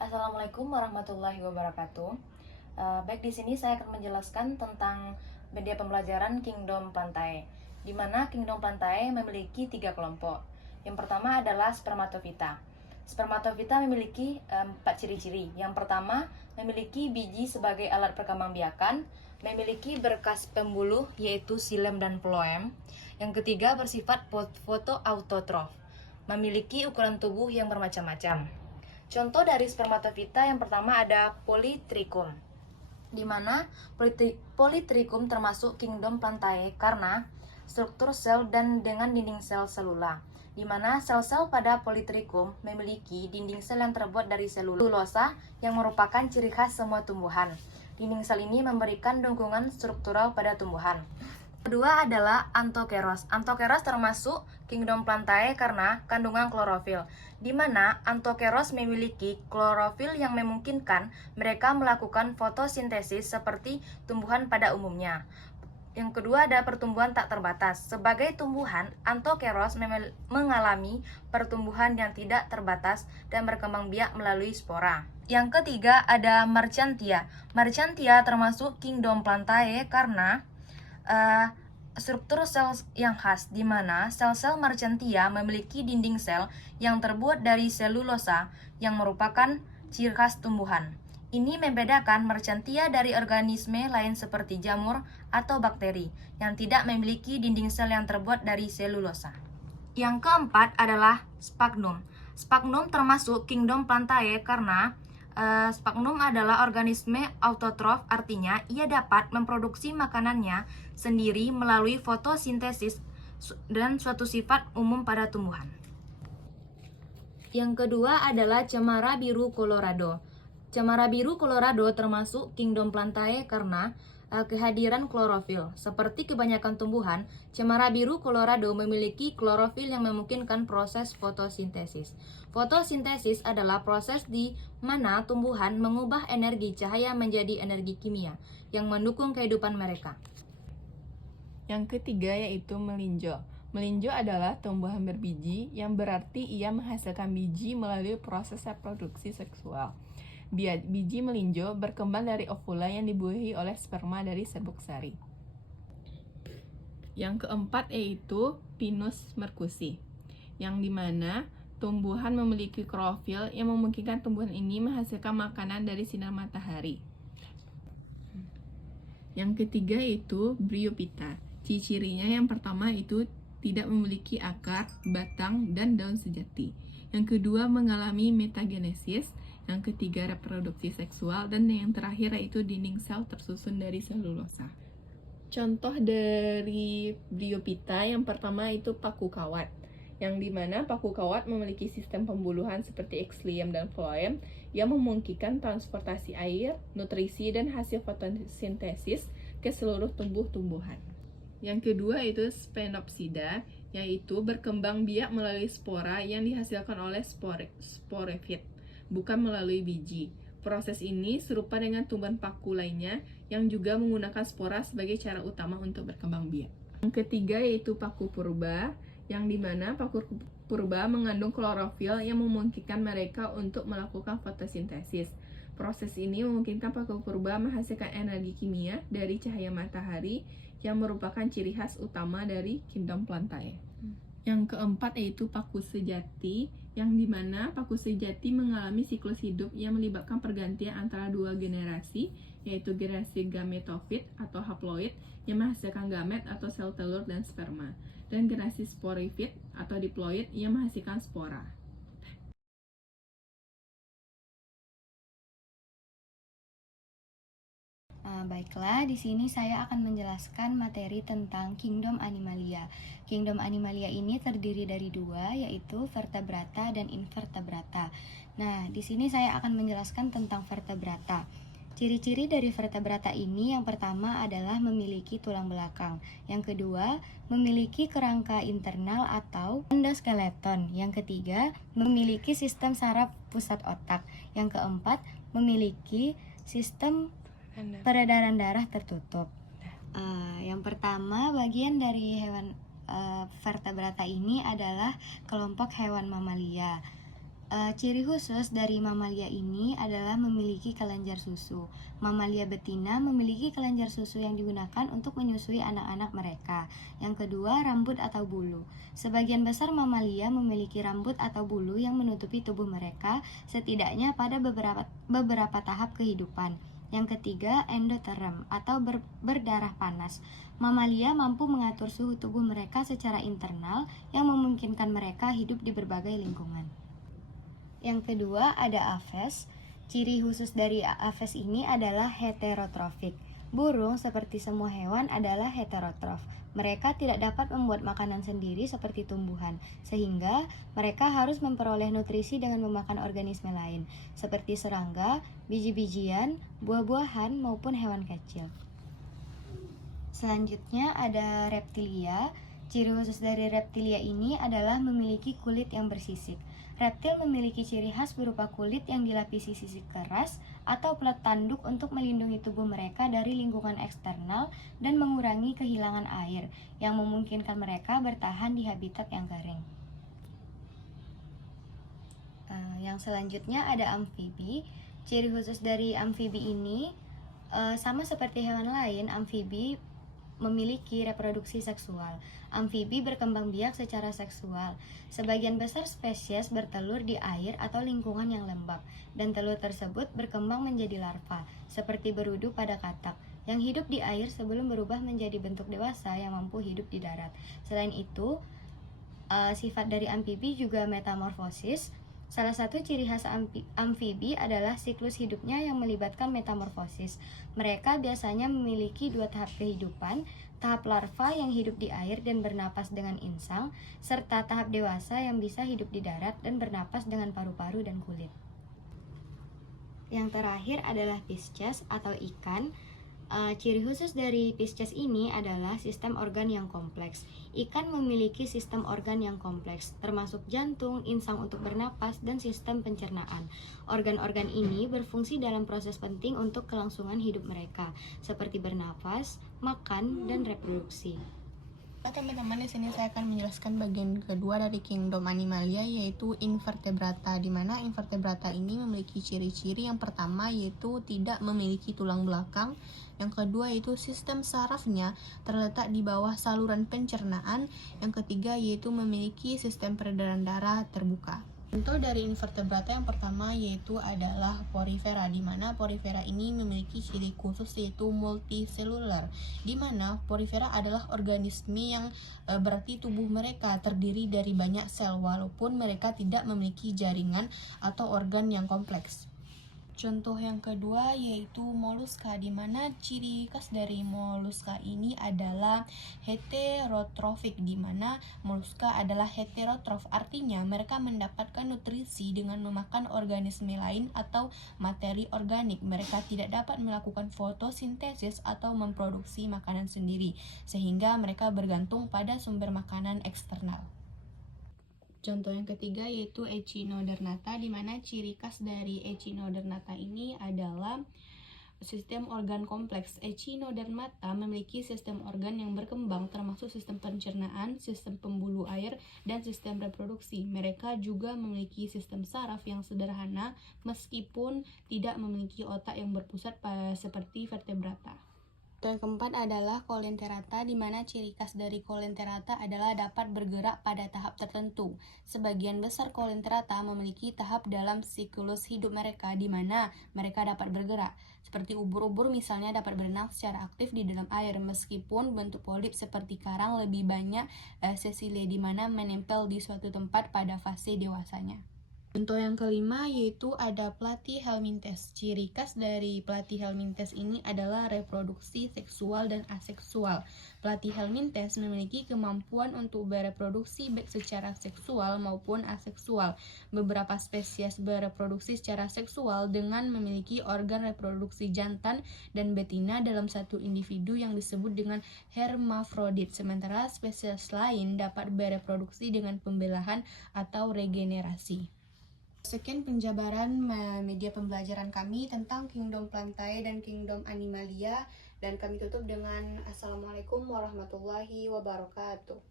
Assalamualaikum warahmatullahi wabarakatuh. Baik, di sini saya akan menjelaskan tentang media pembelajaran Kingdom Plantae, di mana Kingdom Plantae memiliki 3 kelompok. Yang pertama adalah spermatofita. Spermatofita memiliki 4 ciri-ciri. Yang pertama, memiliki biji sebagai alat perkembangbiakan, memiliki berkas pembuluh yaitu xilem dan phloem. Yang ketiga, bersifat fotoautotrof, memiliki ukuran tubuh yang bermacam-macam. Contoh dari spermatofita yang pertama ada Polytrichum, di mana Polytrichum termasuk Kingdom Plantae karena struktur sel dan dengan dinding sel selula, di mana sel-sel pada Polytrichum memiliki dinding sel yang terbuat dari selulosa yang merupakan ciri khas semua tumbuhan. Dinding sel ini memberikan dukungan struktural pada tumbuhan. Kedua adalah Anthokeros. Anthokeros termasuk Kingdom Plantae karena kandungan klorofil, di mana Anthokeros memiliki klorofil yang memungkinkan mereka melakukan fotosintesis seperti tumbuhan pada umumnya. Yang kedua ada pertumbuhan tak terbatas. Sebagai tumbuhan, Anthokeros mengalami pertumbuhan yang tidak terbatas dan berkembang biak melalui spora. Yang ketiga ada Marchantia. Marchantia termasuk Kingdom Plantae karena struktur sel yang khas, di mana sel-sel Marchantia memiliki dinding sel yang terbuat dari selulosa yang merupakan ciri khas tumbuhan. Ini membedakan Marchantia dari organisme lain seperti jamur atau bakteri yang tidak memiliki dinding sel yang terbuat dari selulosa. Yang keempat adalah Sphagnum. Sphagnum termasuk Kingdom Plantae karena Sphagnum adalah organisme autotrof, artinya ia dapat memproduksi makanannya sendiri melalui fotosintesis dan suatu sifat umum pada tumbuhan. Yang kedua adalah Cemara Biru Colorado. Cemara Biru Colorado termasuk Kingdom Plantae karena kehadiran klorofil. Seperti kebanyakan tumbuhan, cemara biru Colorado memiliki klorofil yang memungkinkan proses fotosintesis. Fotosintesis adalah proses di mana tumbuhan mengubah energi cahaya menjadi energi kimia yang mendukung kehidupan mereka. Yang ketiga yaitu melinjo. Melinjo adalah tumbuhan berbiji yang berarti ia menghasilkan biji melalui proses reproduksi seksual. Biji melinjo berkembang dari ovula yang dibuahi oleh sperma dari serbuk sari. Yang keempat yaitu Pinus mercusi, yang dimana tumbuhan memiliki klorofil yang memungkinkan tumbuhan ini menghasilkan makanan dari sinar matahari. Yang ketiga yaitu Bryophyta. Ciri-cirinya yang pertama itu tidak memiliki akar, batang, dan daun sejati. Yang kedua mengalami metagenesis. Yang ketiga reproduksi seksual, dan yang terakhir yaitu dinding sel tersusun dari selulosa. Contoh dari Bryophyta yang pertama itu paku kawat, yang dimana paku kawat memiliki sistem pembuluhan seperti xilium dan phloem yang memungkinkan transportasi air, nutrisi, dan hasil fotosintesis ke seluruh tumbuh-tumbuhan. Yang kedua itu Sphenopsida, yaitu berkembang biak melalui spora yang dihasilkan oleh sporefit, bukan melalui biji. Proses ini serupa dengan tumbuhan paku lainnya yang juga menggunakan spora sebagai cara utama untuk berkembang biak. Yang ketiga yaitu paku purba, yang dimana paku purba mengandung klorofil yang memungkinkan mereka untuk melakukan fotosintesis. Proses ini memungkinkan paku purba menghasilkan energi kimia dari cahaya matahari yang merupakan ciri khas utama dari Kingdom Plantae. Yang keempat yaitu paku sejati, yang dimana paku sejati mengalami siklus hidup yang melibatkan pergantian antara dua generasi, yaitu generasi gametofit atau haploid yang menghasilkan gamet atau sel telur dan sperma, dan generasi sporifit atau diploid yang menghasilkan spora. Baiklah, di sini saya akan menjelaskan materi tentang Kingdom Animalia. Kingdom Animalia ini terdiri dari dua, yaitu vertebrata dan invertebrata. Nah, di sini saya akan menjelaskan tentang vertebrata. Ciri-ciri dari vertebrata ini yang pertama adalah memiliki tulang belakang. Yang kedua, memiliki kerangka internal atau endoskeleton. Yang ketiga, memiliki sistem saraf pusat otak. Yang keempat, memiliki sistem peredaran darah tertutup. Yang pertama, bagian dari hewan vertebrata ini adalah kelompok hewan mamalia. Ciri khusus dari mamalia ini adalah memiliki kelenjar susu. Mamalia betina memiliki kelenjar susu yang digunakan untuk menyusui anak-anak mereka. Yang kedua, rambut atau bulu. Sebagian besar mamalia memiliki rambut atau bulu yang menutupi tubuh mereka, setidaknya pada beberapa tahap kehidupan. Yang ketiga, endoterm atau berdarah panas. Mamalia mampu mengatur suhu tubuh mereka secara internal yang memungkinkan mereka hidup di berbagai lingkungan. Yang kedua ada aves. Ciri khusus dari aves ini adalah heterotrofik. Burung seperti semua hewan adalah heterotrof. Mereka tidak dapat membuat makanan sendiri seperti tumbuhan, sehingga mereka harus memperoleh nutrisi dengan memakan organisme lain, seperti serangga, biji-bijian, buah-buahan, maupun hewan kecil. Selanjutnya ada reptilia. Ciri khusus dari reptilia ini adalah memiliki kulit yang bersisik. Reptil memiliki ciri khas berupa kulit yang dilapisi sisik keras atau pelat tanduk untuk melindungi tubuh mereka dari lingkungan eksternal dan mengurangi kehilangan air, yang memungkinkan mereka bertahan di habitat yang kering. Yang selanjutnya ada amfibi. Ciri khusus dari amfibi ini sama seperti hewan lain, amfibi memiliki reproduksi seksual. Amfibi berkembang biak secara seksual. Sebagian besar spesies bertelur di air atau lingkungan yang lembab, dan telur tersebut berkembang menjadi larva, seperti berudu pada katak, yang hidup di air sebelum berubah menjadi bentuk dewasa yang mampu hidup di darat. Selain itu, sifat dari amfibi juga metamorfosis. Salah satu ciri khas amfibi adalah siklus hidupnya yang melibatkan metamorfosis. Mereka biasanya memiliki 2 tahap kehidupan, tahap larva yang hidup di air dan bernapas dengan insang, serta tahap dewasa yang bisa hidup di darat dan bernapas dengan paru-paru dan kulit. Yang terakhir adalah Pisces atau ikan. Ciri khusus dari Pisces ini adalah sistem organ yang kompleks. Ikan memiliki sistem organ yang kompleks, termasuk jantung, insang untuk bernapas, dan sistem pencernaan. Organ-organ ini berfungsi dalam proses penting untuk kelangsungan hidup mereka, seperti bernapas, makan, dan reproduksi. Nah, teman-teman, di sini saya akan menjelaskan bagian kedua dari kingdom Animalia, yaitu invertebrata, di mana invertebrata ini memiliki ciri-ciri. Yang pertama yaitu tidak memiliki tulang belakang. Yang kedua yaitu sistem sarafnya terletak di bawah saluran pencernaan. Yang ketiga yaitu memiliki sistem peredaran darah terbuka. Contoh dari invertebrata yang pertama yaitu adalah porifera, di mana porifera ini memiliki ciri khusus yaitu multiselular, di mana porifera adalah organisme yang berarti tubuh mereka terdiri dari banyak sel walaupun mereka tidak memiliki jaringan atau organ yang kompleks. Contoh yang kedua yaitu moluska, di mana ciri khas dari moluska ini adalah heterotrofik, di mana moluska adalah heterotrof, artinya mereka mendapatkan nutrisi dengan memakan organisme lain atau materi organik. Mereka tidak dapat melakukan fotosintesis atau memproduksi makanan sendiri, sehingga mereka bergantung pada sumber makanan eksternal. Contoh yang ketiga yaitu Echinodernata, di mana ciri khas dari Echinodernata ini adalah sistem organ kompleks. Echinodermata memiliki sistem organ yang berkembang termasuk sistem pencernaan, sistem pembuluh air, dan sistem reproduksi. Mereka juga memiliki sistem saraf yang sederhana meskipun tidak memiliki otak yang berpusat seperti vertebrata. Yang keempat adalah Coelenterata, di mana ciri khas dari Coelenterata adalah dapat bergerak pada tahap tertentu. Sebagian besar Coelenterata memiliki tahap dalam siklus hidup mereka, di mana mereka dapat bergerak. Seperti ubur-ubur misalnya dapat berenang secara aktif di dalam air, meskipun bentuk polip seperti karang lebih banyak sesilia, di mana menempel di suatu tempat pada fase dewasanya. Contoh yang kelima yaitu ada Platyhelminthes. Ciri khas dari Platyhelminthes ini adalah reproduksi seksual dan aseksual. Platyhelminthes memiliki kemampuan untuk bereproduksi baik secara seksual maupun aseksual. Beberapa spesies bereproduksi secara seksual dengan memiliki organ reproduksi jantan dan betina dalam satu individu yang disebut dengan hermafrodit, sementara spesies lain dapat bereproduksi dengan pembelahan atau regenerasi. Sekian penjabaran media pembelajaran kami tentang Kingdom Plantae dan Kingdom Animalia, dan kami tutup dengan Assalamualaikum warahmatullahi wabarakatuh.